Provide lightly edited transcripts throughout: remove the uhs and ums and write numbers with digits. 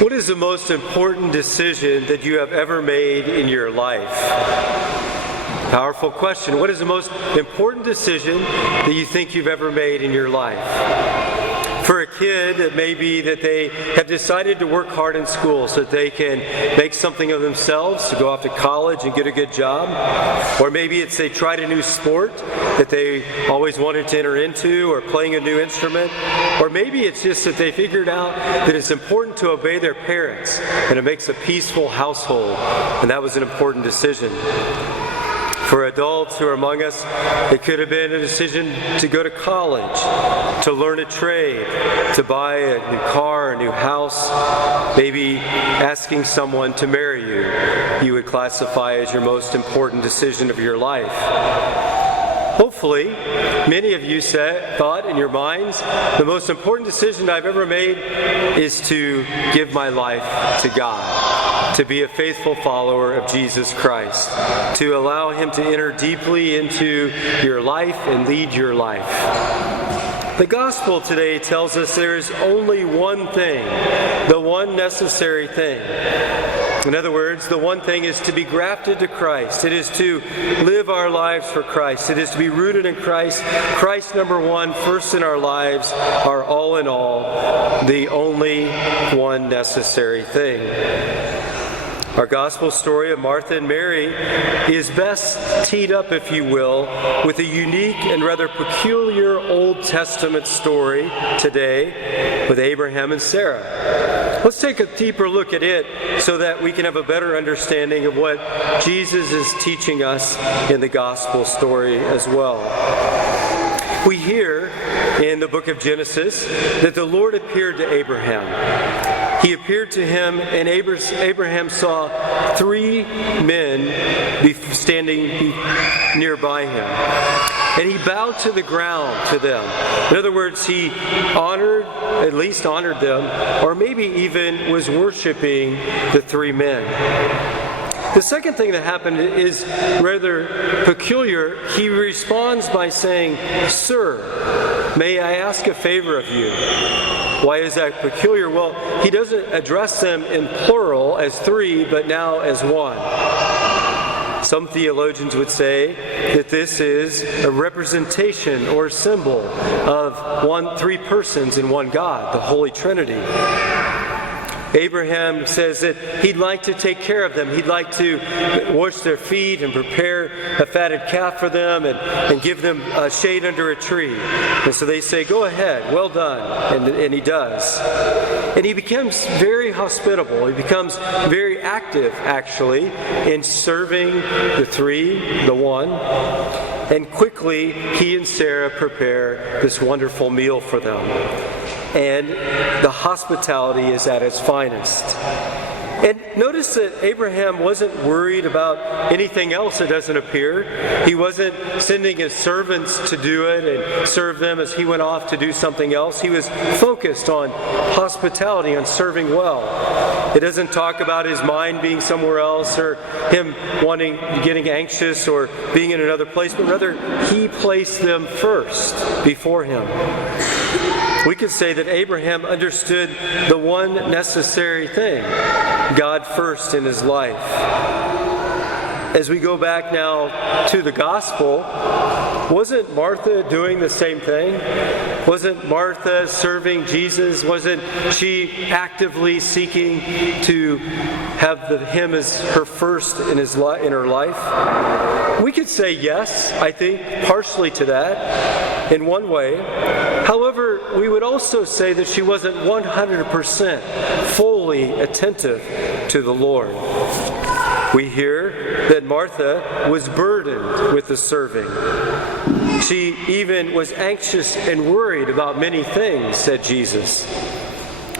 What is the most important decision that you have ever made in your life? Powerful question. What is the most important decision that you think you've ever made in your life? For a kid, it may be that they have decided to work hard in school so that they can make something of themselves, to go off to college and get a good job. Or maybe it's they tried a new sport that they always wanted to enter into, or playing a new instrument. Or maybe it's just that they figured out that it's important to obey their parents, and it makes a peaceful household. And that was an important decision. For adults who are among us, it could have been a decision to go to college, to learn a trade, to buy a new car, a new house, maybe asking someone to marry you. You would classify as your most important decision of your life. Hopefully, many of you thought in your minds, the most important decision I've ever made is to give my life to God, to be a faithful follower of Jesus Christ, to allow Him to enter deeply into your life and lead your life. The gospel today tells us there is only one thing, the one necessary thing. In other words, the one thing is to be grafted to Christ. It is to live our lives for Christ. It is to be rooted in Christ. Christ, number one, first in our lives, our all in all, the only one necessary thing. Our gospel story of Martha and Mary is best teed up, if you will, with a unique and rather peculiar Old Testament story today with Abraham and Sarah. Let's take a deeper look at it so that we can have a better understanding of what Jesus is teaching us in the gospel story as well. We hear in the book of Genesis that the Lord appeared to Abraham. He appeared to him, and Abraham saw three men standing nearby him. And he bowed to the ground to them. In other words, he at least honored them, or maybe even was worshiping the three men. The second thing that happened is rather peculiar. He responds by saying, "Sir, may I ask a favor of you?" Why is that peculiar? Well, he doesn't address them in plural as three, but now as one. Some theologians would say that this is a representation or symbol of three persons in one God, the Holy Trinity. Abraham says that he'd like to take care of them. He'd like to wash their feet and prepare a fatted calf for them and give them shade under a tree. And so they say, "Go ahead, well done." And he does. And he becomes very hospitable. He becomes very active, actually, in serving the one. And quickly, he and Sarah prepare this wonderful meal for them. And the hospitality is at its finest. And notice that Abraham wasn't worried about anything else that doesn't appear. He wasn't sending his servants to do it and serve them as he went off to do something else. He was focused on hospitality, on serving well. It doesn't talk about his mind being somewhere else or him getting anxious or being in another place, but rather he placed them first before him. We could say that Abraham understood the one necessary thing, God first in his life. As we go back now to the gospel, wasn't Martha doing the same thing? Wasn't Martha serving Jesus? Wasn't she actively seeking to have him as her first in her life? We could say yes, I think, partially to that in one way. However, we would also say that she wasn't 100% fully attentive to the Lord. We hear that Martha was burdened with the serving. She even was anxious and worried about many things, said Jesus.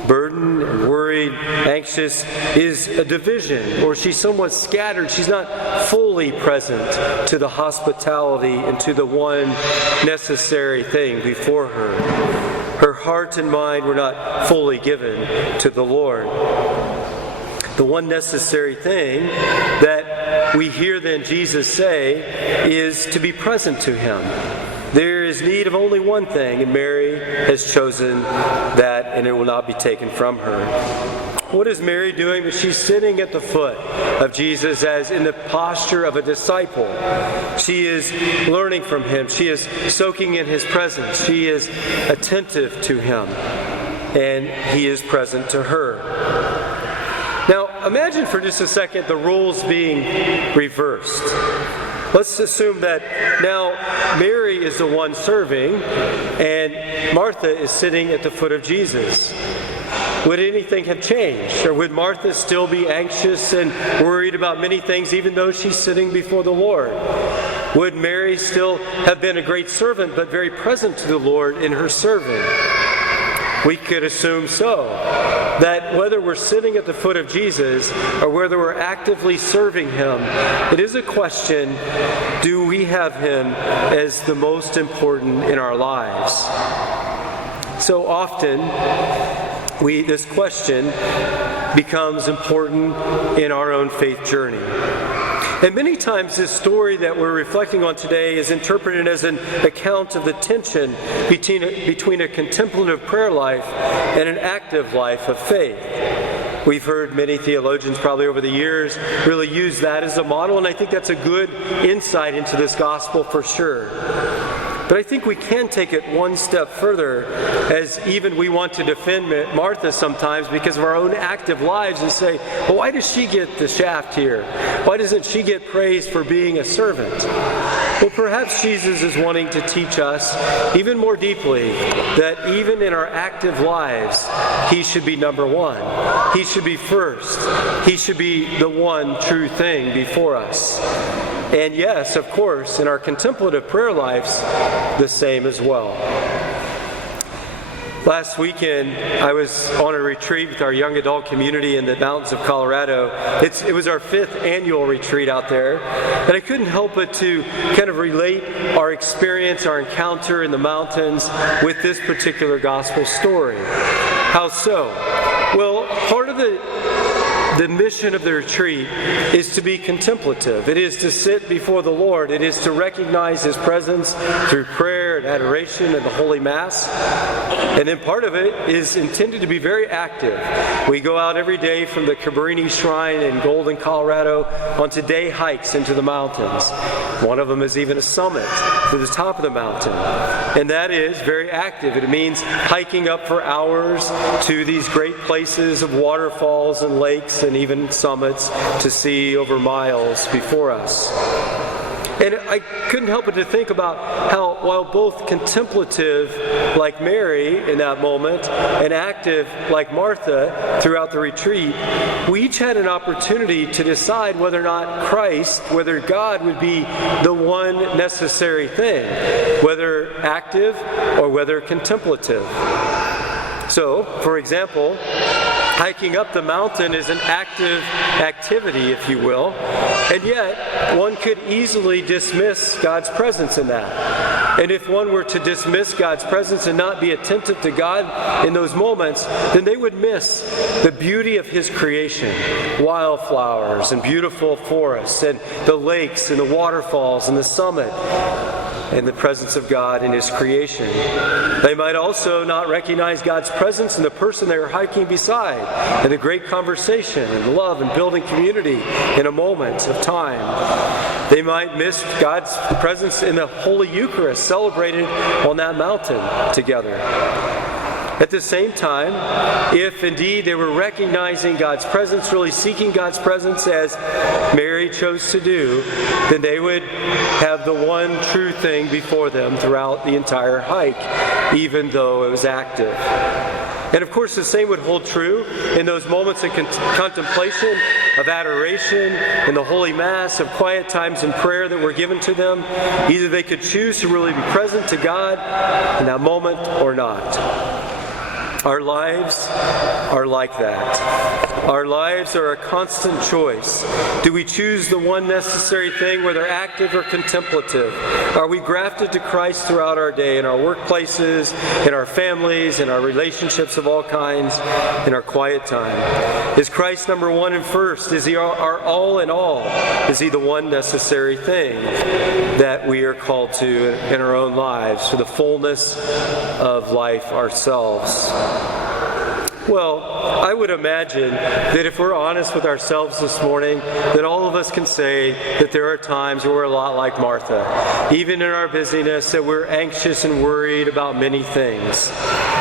Burdened and worried, anxious is a division, or she's somewhat scattered. She's not fully present to the hospitality and to the one necessary thing before her. Her heart and mind were not fully given to the Lord. The one necessary thing that we hear then Jesus say is to be present to him. There is need of only one thing, and Mary has chosen that, and it will not be taken from her. What is Mary doing? But she's sitting at the foot of Jesus as in the posture of a disciple. She is learning from him. She is soaking in his presence. She is attentive to him, and he is present to her. Now, imagine for just a second the roles being reversed. Let's assume that now Mary is the one serving, and Martha is sitting at the foot of Jesus. Would anything have changed? Or would Martha still be anxious and worried about many things even though she's sitting before the Lord? Would Mary still have been a great servant but very present to the Lord in her serving? We could assume so. That whether we're sitting at the foot of Jesus or whether we're actively serving him, it is a question, do we have him as the most important in our lives? So often, this question becomes important in our own faith journey. And many times this story that we're reflecting on today is interpreted as an account of the tension between a contemplative prayer life and an active life of faith. We've heard many theologians probably over the years really use that as a model, and I think that's a good insight into this gospel for sure. But I think we can take it one step further, as even we want to defend Martha sometimes because of our own active lives and say, well, why does she get the shaft here? Why doesn't she get praise for being a servant? Well, perhaps Jesus is wanting to teach us even more deeply that even in our active lives, he should be number one. He should be first. He should be the one true thing before us. And yes, of course, in our contemplative prayer lives, the same as well. Last weekend, I was on a retreat with our young adult community in the mountains of Colorado. It was our 5th annual retreat out there, and I couldn't help but to kind of relate our experience, our encounter in the mountains with this particular gospel story. How so? Well, part of the mission of the retreat is to be contemplative. It is to sit before the Lord. It is to recognize his presence through prayer and adoration and the Holy Mass. And then part of it is intended to be very active. We go out every day from the Cabrini Shrine in Golden, Colorado, onto day hikes into the mountains. One of them is even a summit to the top of the mountain. And that is very active. It means hiking up for hours to these great places of waterfalls and lakes and even summits to see over miles before us. And I couldn't help but to think about how, while both contemplative, like Mary in that moment, and active, like Martha, throughout the retreat, we each had an opportunity to decide whether or not Christ, whether God would be the one necessary thing, whether active or whether contemplative. So, for example, hiking up the mountain is an active activity, if you will, and yet one could easily dismiss God's presence in that. And if one were to dismiss God's presence and not be attentive to God in those moments, then they would miss the beauty of his creation. Wildflowers and beautiful forests and the lakes and the waterfalls and the summit and the presence of God in his creation. They might also not recognize God's presence in the person they were hiking beside, and the great conversation and love and building community in a moment of time. They might miss God's presence in the Holy Eucharist celebrated on that mountain together. At the same time, if indeed they were recognizing God's presence, really seeking God's presence as Mary chose to do, then they would have the one true thing before them throughout the entire hike, even though it was active. And of course, the same would hold true in those moments of contemplation, of adoration, in the Holy Mass, of quiet times in prayer that were given to them. Either they could choose to really be present to God in that moment or not. Our lives are like that. Our lives are a constant choice. Do we choose the one necessary thing, whether active or contemplative? Are we grafted to Christ throughout our day, in our workplaces, in our families, in our relationships of all kinds, in our quiet time? Is Christ number one and first? Is he our all in all? Is he the one necessary thing that we are called to in our own lives for the fullness of life ourselves? Well, I would imagine that if we're honest with ourselves this morning, that all of us can say that there are times where we're a lot like Martha. Even in our busyness, that we're anxious and worried about many things.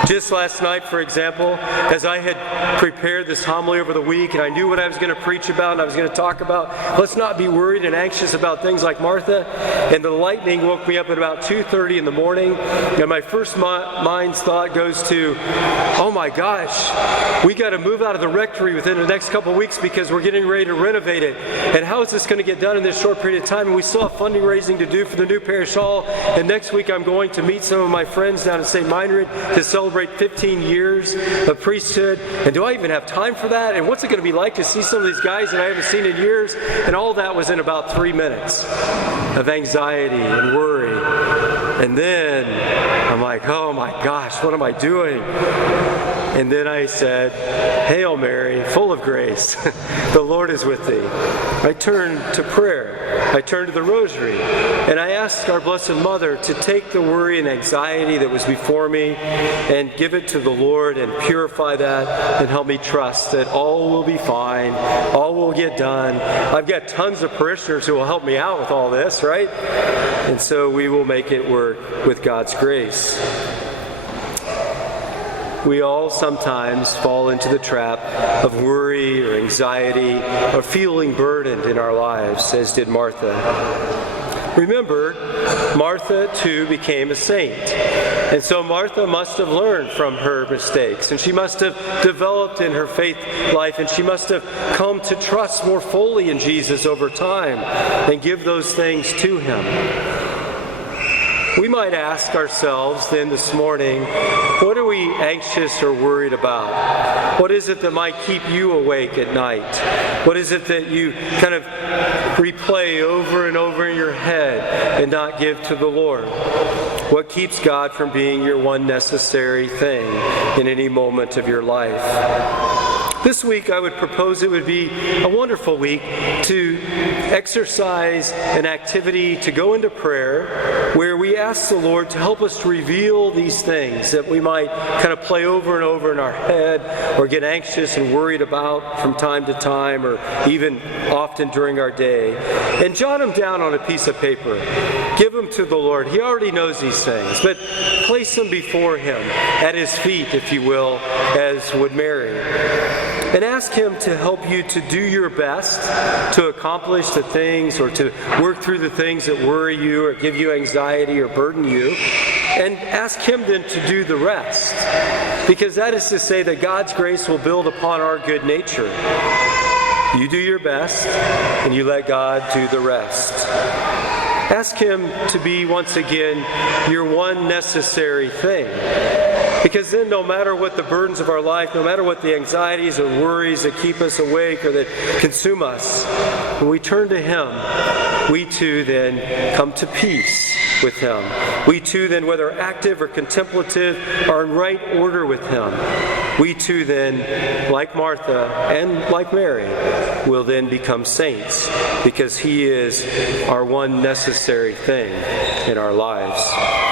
Just last night, for example, as I had prepared this homily over the week and I knew what I was going to preach about and I was going to talk about, let's not be worried and anxious about things like Martha. And the lightning woke me up at about 2:30 in the morning, and my first mind's thought goes to, oh my gosh, we got to move out of the rectory within the next couple of weeks because we're getting ready to renovate it. And how is this going to get done in this short period of time? And we still have funding raising to do for the new parish hall. And next week I'm going to meet some of my friends down at St. Meinrad to celebrate 15 years of priesthood. And do I even have time for that? And what's it going to be like to see some of these guys that I haven't seen in years? And all that was in about 3 minutes of anxiety and worry. And then I'm like, oh my gosh, what am I doing? And then I said, Hail Mary, full of grace, the Lord is with thee. I turned to prayer. I turned to the rosary. And I asked our Blessed Mother to take the worry and anxiety that was before me and give it to the Lord and purify that and help me trust that all will be fine, all will get done. I've got tons of parishioners who will help me out with all this, right? And so we will make it work with God's grace. We all sometimes fall into the trap of worry or anxiety or feeling burdened in our lives, as did Martha. Remember, Martha too became a saint. And so Martha must have learned from her mistakes, and she must have developed in her faith life, and she must have come to trust more fully in Jesus over time and give those things to him. We might ask ourselves then this morning, what are we anxious or worried about? What is it that might keep you awake at night? What is it that you kind of replay over and over in your head and not give to the Lord? What keeps God from being your one necessary thing in any moment of your life? This week, I would propose it would be a wonderful week to exercise an activity to go into prayer where we ask the Lord to help us to reveal these things that we might kind of play over and over in our head or get anxious and worried about from time to time or even often during our day. And jot them down on a piece of paper. Give them to the Lord. He already knows these things, but place them before him at his feet, if you will, as would Mary. And ask him to help you to do your best to accomplish the things or to work through the things that worry you or give you anxiety or burden you. And ask him then to do the rest. Because that is to say that God's grace will build upon our good nature. You do your best and you let God do the rest. Ask him to be once again your one necessary thing. Because then no matter what the burdens of our life, no matter what the anxieties or worries that keep us awake or that consume us, when we turn to him, we too then come to peace with him. We too then, whether active or contemplative, are in right order with him. We too then, like Martha and like Mary, will then become saints because he is our one necessary thing in our lives.